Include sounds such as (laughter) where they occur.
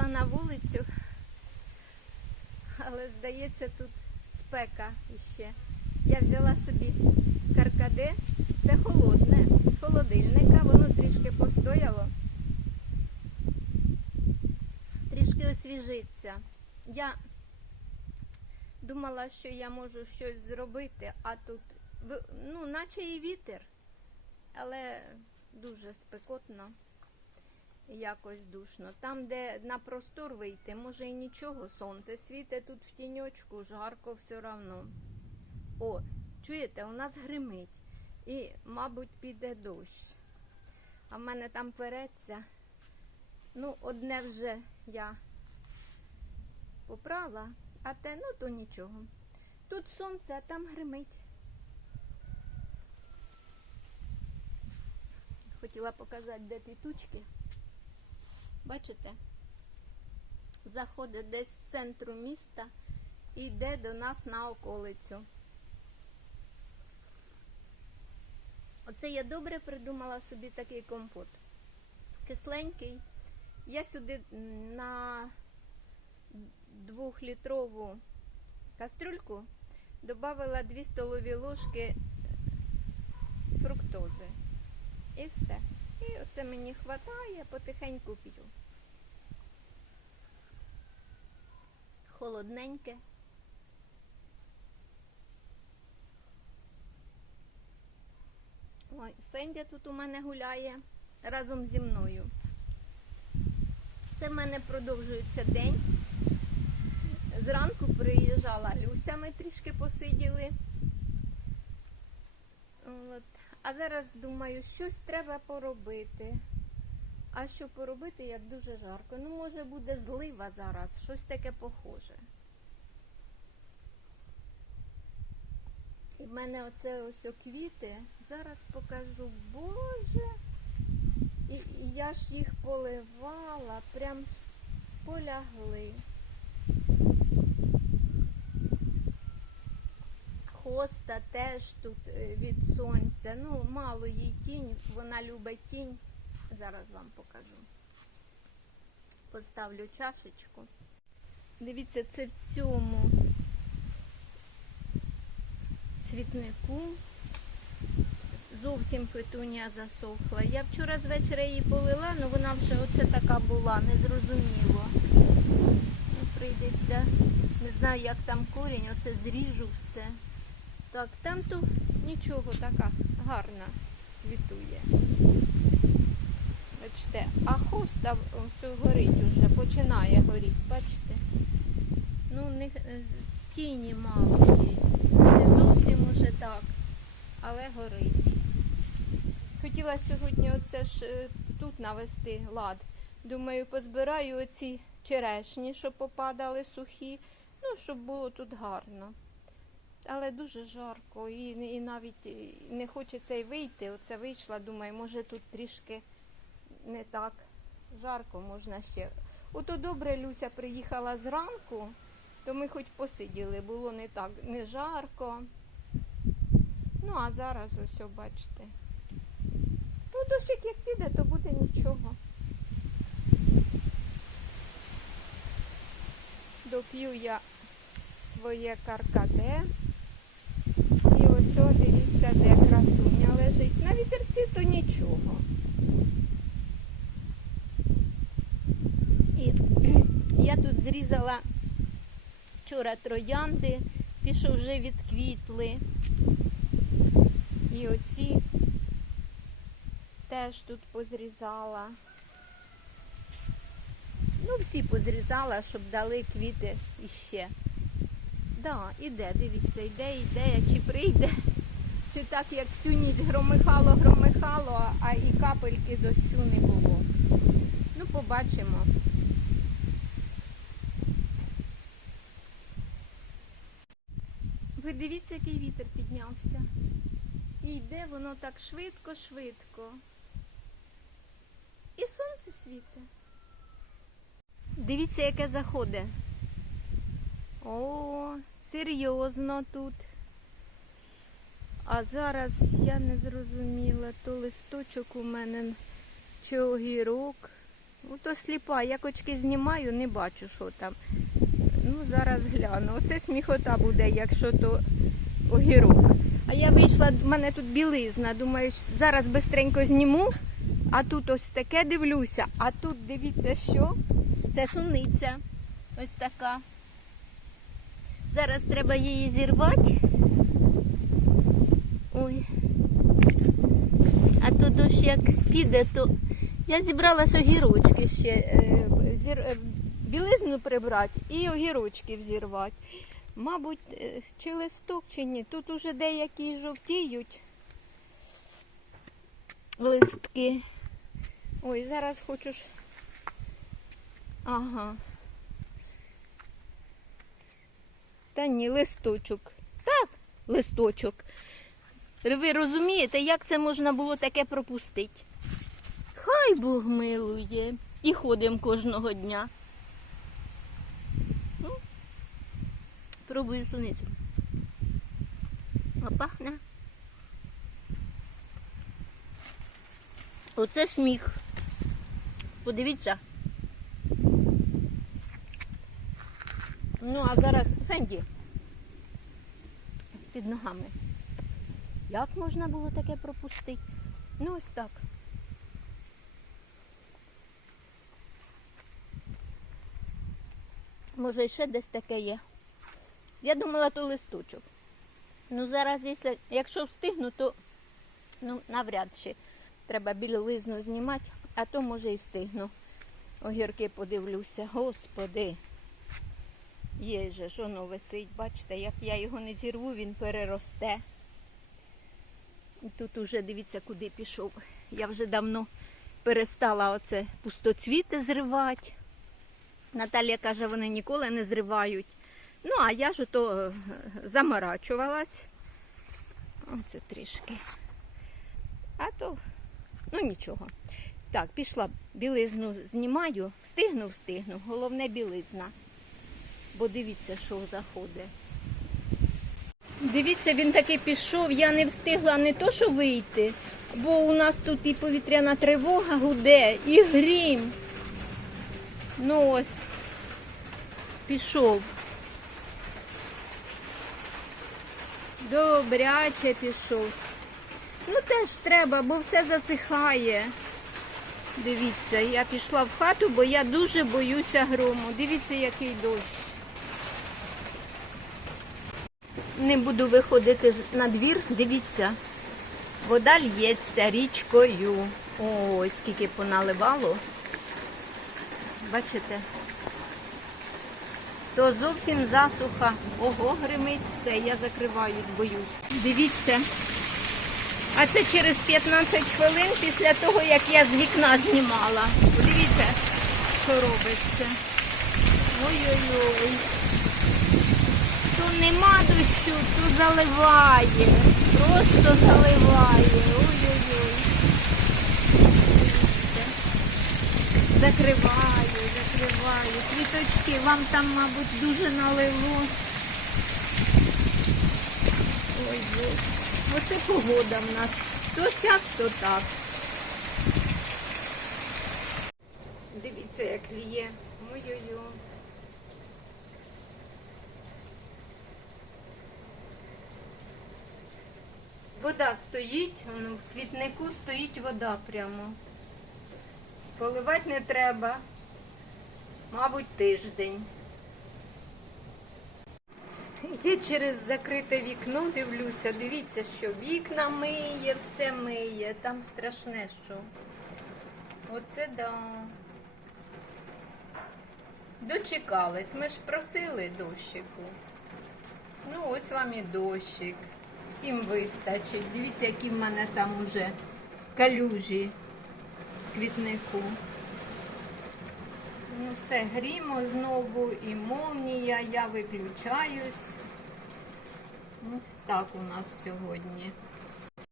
Вийшла на вулицю, але здається, тут спека іще. Я взяла собі каркаде. Це холодне, з холодильника, воно трішки постояло. Трішки освіжиться. Я думала, що я можу щось зробити, а тут, ну, наче і вітер, але дуже спекотно якось душно. Там, де на простор вийти, може і нічого, сонце світить тут в тіньочку, жарко все одно. О, чуєте, у нас гримить. І, мабуть, піде дощ. А в мене там переться. Ну, одне вже я попрала, а те, ну то нічого. Тут сонце, а там гримить. Хотіла показати, де ті тучки. Бачите? Заходить десь з центру міста і йде до нас на околицю. Оце я добре придумала собі такий компот. Кисленький. Я сюди на двохлітрову кастрюльку додала 2 столові ложки фруктози. І все. І оце мені вистачає, потихеньку п'ю. Холодненьке. Ой, Фендя тут у мене гуляє разом зі мною. Це в мене продовжується день. Зранку приїжджала Люся, ми трішки посиділи. От. А зараз думаю, щось треба поробити. А що поробити, як дуже жарко. Ну, може, буде злива зараз, щось таке похоже. І в мене оце ось квіти. Зараз покажу, Боже. І, і я ж їх поливала, прям полягли. Хоста теж тут е, від сонця. Ну, мало їй тінь, вона любить тінь. Зараз вам покажу. Поставлю чашечку. Дивіться, це в цьому цвітнику. Зовсім петунія засохла. Я вчора з вечора її полила, але вона вже оце така була, незрозуміло. Ну, Прийдеться, не знаю, як там корінь, оце зріжу все. Так, там то нічого така гарна квітує. Бачите, а хоста все горить уже, починає горіти, бачите? Ну, не, е, тіні мало. Не зовсім уже так, але горить. Хотіла сьогодні оце ж е, тут навести лад. Думаю, позбираю оці черешні, що попадали сухі, ну, щоб було тут гарно. Але дуже жарко і, і навіть не хочеться й вийти. Оце вийшла, думаю, може тут трішки не так жарко, можна ще. Ото добре Люся приїхала зранку, то ми хоч посиділи, було не так не жарко. Ну, а зараз ось, бачите. Ну, дощик як піде, то буде нічого. Доп'ю я своє каркаде. І ось о, дивіться, де красуня лежить. На вітерці то нічого. І (clears throat) я тут зрізала вчора троянди, ті, що вже відквітли. І оці теж тут позрізала. Ну, всі позрізала, щоб дали квіти іще. Да, іде, дивіться, йде, йде, чи прийде, чи так, як всю ніч громихало, громихало, а і капельки дощу не було. Ну, побачимо. Ви дивіться, який вітер піднявся. І йде воно так швидко-швидко. І сонце світить. Дивіться, яке заходить. О, серйозно тут. А зараз я не зрозуміла, то листочок у мене чи огірок. Ото сліпа, як очки знімаю, не бачу, що там. Ну, зараз гляну. Оце сміхота буде, якщо то огірок. А я вийшла, в мене тут білизна. Думаю, зараз бистренько зніму, а тут ось таке дивлюся. А тут дивіться, що? Це суниця. Ось така. Зараз треба її зірвати. Ой. А то дощ як піде, то я зібралась огірочки ще. е, Зір... е, Білизну прибрати і огірочки взірвати. Мабуть, е, чи листок, чи ні. Тут уже деякі жовтіють листки. Ой, зараз хочу ж. Ага. Та ні, листочок. Так, листочок. Ви розумієте, як це можна було таке пропустити? Хай Бог милує. І ходимо кожного дня. Ну, пробую суницю. А пахне. Оце сміх. Подивіться. Ну, а зараз Фенді. Під ногами. Як можна було таке пропустити? Ну, ось так. Може, ще десь таке є. Я думала, то листочок. Ну, зараз, якщо, якщо встигну, то ну, навряд чи треба білизну знімати, а то може і встигну. Огірки подивлюся. Господи. Є же, ж воно висить, бачите, як я його не зірву, він переросте. Тут уже дивіться, куди пішов. Я вже давно перестала оце пустоцвіти зривати. Наталія каже, вони ніколи не зривають. Ну, а я ж то е, заморачувалась. Ось трішки. А то, ну нічого. Так, пішла білизну знімаю, встигну, встигну. Головне білизна. Бо дивіться, що заходить. Дивіться, він таки пішов, я не встигла не то, що вийти, бо у нас тут і повітряна тривога гуде, і грім. Ну ось, пішов. Добряче пішов. Ну теж треба, бо все засихає. Дивіться, я пішла в хату, бо я дуже боюся грому. Дивіться, який дощ. Не буду виходити на двір, дивіться. Вода лється річкою. Ой, скільки поналивало. Бачите? То зовсім засуха. Ого, гримить все, я закриваю, боюсь. Дивіться. А це через 15 хвилин після того, як я з вікна знімала. Подивіться, що робиться. Ой-ой-ой. То нема дощу, то заливає. Просто заливає. Ой-ой-ой. Закриваю, закриваю. Квіточки вам там, мабуть, дуже налило. Ой, Боже. Оце погода в нас. То сяк, то так. Дивіться, як ліє. Ой-ой-ой. Вода стоїть, в квітнику стоїть вода прямо. Поливати не треба. Мабуть, тиждень. Я через закрите вікно дивлюся, дивіться, що вікна миє, все миє. Там страшне що. Оце да. Дочекались. Ми ж просили дощику. Ну, ось вам і дощик. Всім вистачить. Дивіться, які в мене там уже калюжі в квітнику. Ну, все, грімо знову і молнія, я виключаюсь. Ось так у нас сьогодні.